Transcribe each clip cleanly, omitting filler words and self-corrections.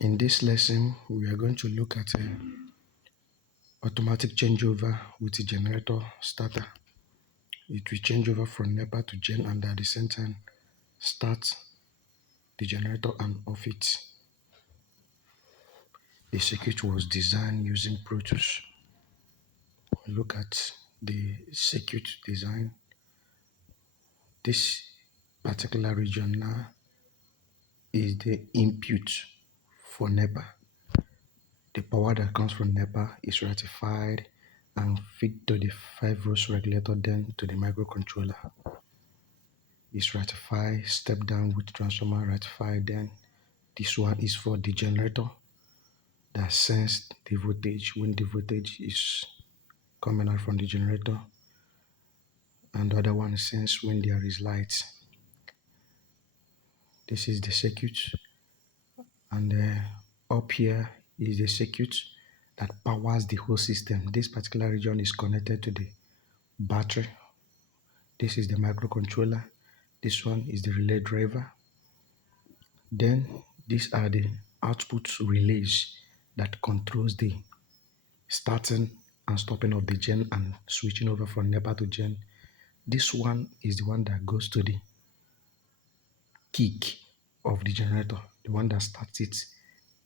In this lesson, we are going to look at automatic changeover with a generator starter. It will change over from NEPA to gen and at the same time start the generator and off it. The circuit was designed using protues. Look at the circuit design. This particular region now is the input for NEPA. The power that comes from NEPA is ratified and feed to the 5-rows regulator, then to the microcontroller. Is ratified, step down with transformer ratified, then this one is for the generator that sends the voltage when the voltage is coming out from the generator, and the other one sends when there is light. This is the circuit, and up here is the circuit that powers the whole system. This particular region is connected to the battery. This is the microcontroller. This one is the relay driver. Then these are the output relays that controls the starting and stopping of the gen and switching over from NEPA to gen. This one is the one that goes to the kick of the generator, the one that starts it.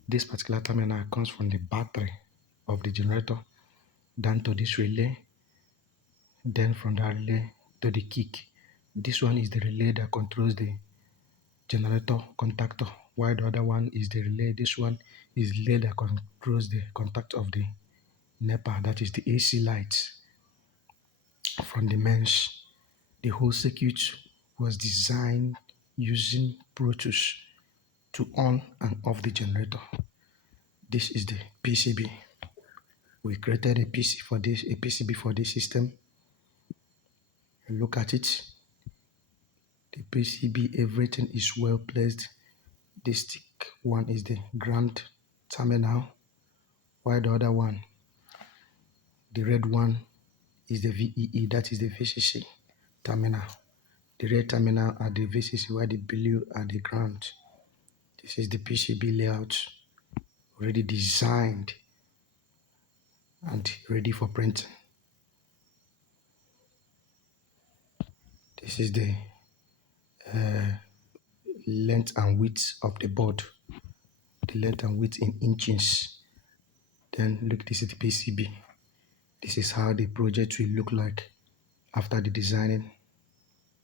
This particular terminal comes from the battery of the generator down to this relay, then from that relay to the kick. This one is the relay that controls the generator contactor, while the other one is the relay. This one is the relay that controls the contact of the NEPA, that is the AC light from the mains. The whole circuit was designed using protues to on and off the generator. This is the PCB. We created a PCB for this system. Look at it. The PCB, everything is well placed. This thick one is the ground terminal, while the other one, the red one, is the VEE, that is the VCC terminal. The red terminal are the VCC, while the blue are the ground. This is the PCB layout, already designed and ready for printing. This is the length and width of the board, the length and width in inches. Then look, this is the PCB. This is how the project will look like after the designing.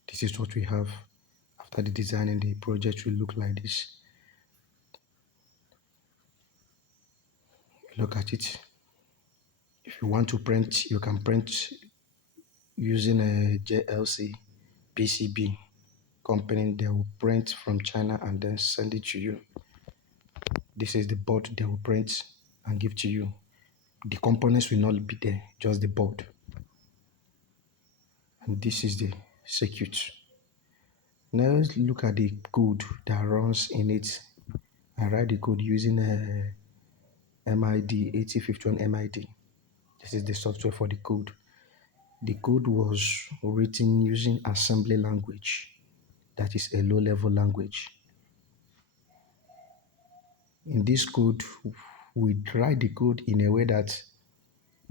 This is what we have after the designing. The project will look like this. Look at it. If you want to print, you can print using a JLC PCB company. They will print from China and then send it to you. This is the board they will print and give to you. The components will not be there, just the board. And this is the circuit. Now let's look at the code that runs in it. I write the code using a MID, AT51 MID. This is the software for the code. The code was written using assembly language, that is a low-level language. In this code, we write the code in a way that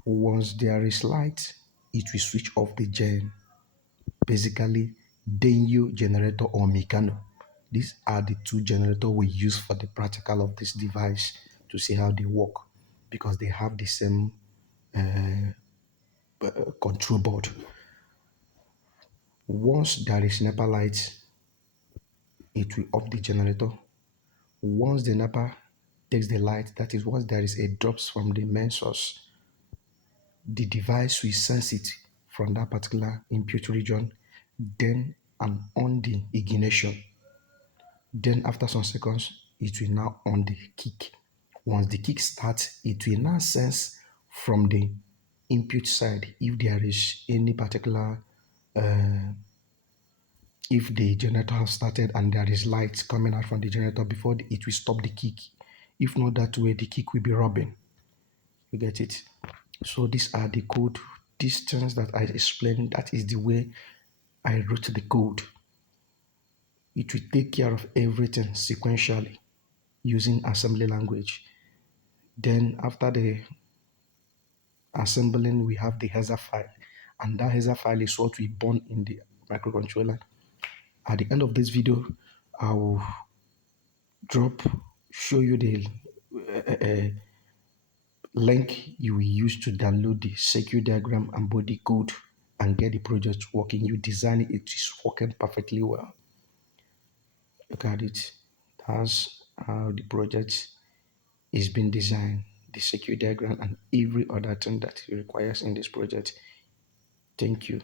once there is light, it will switch off the gen. Basically, Denyo generator or Meccano. These are the two generators we use for the practical of this device to see how they work, because they have the same control board. Once there is NEPA light, it will off the generator. Once the NEPA takes the light, that is once there is a drops from the main source, the device will sense it from that particular input region, then and on the ignition. Then after some seconds, it will now on the kick. Once the kick starts, it will now sense from the input side if there is any particular if the generator has started and there is light coming out from the generator before it will stop the kick. If not that way, the kick will be rubbing. You get it? So these are the code. These things that I explained, that is the way I wrote the code. It will take care of everything sequentially. using assembly language. Then after the assembling, we have the header file, and that header file is what we burn in the microcontroller. At the end of this video, I will drop show you the link you will use to download the circuit diagram and body code and get the project working. You design it, it is working perfectly well. Look at it. That's how the project is being designed, the circuit diagram and every other thing that it requires in this project. Thank you.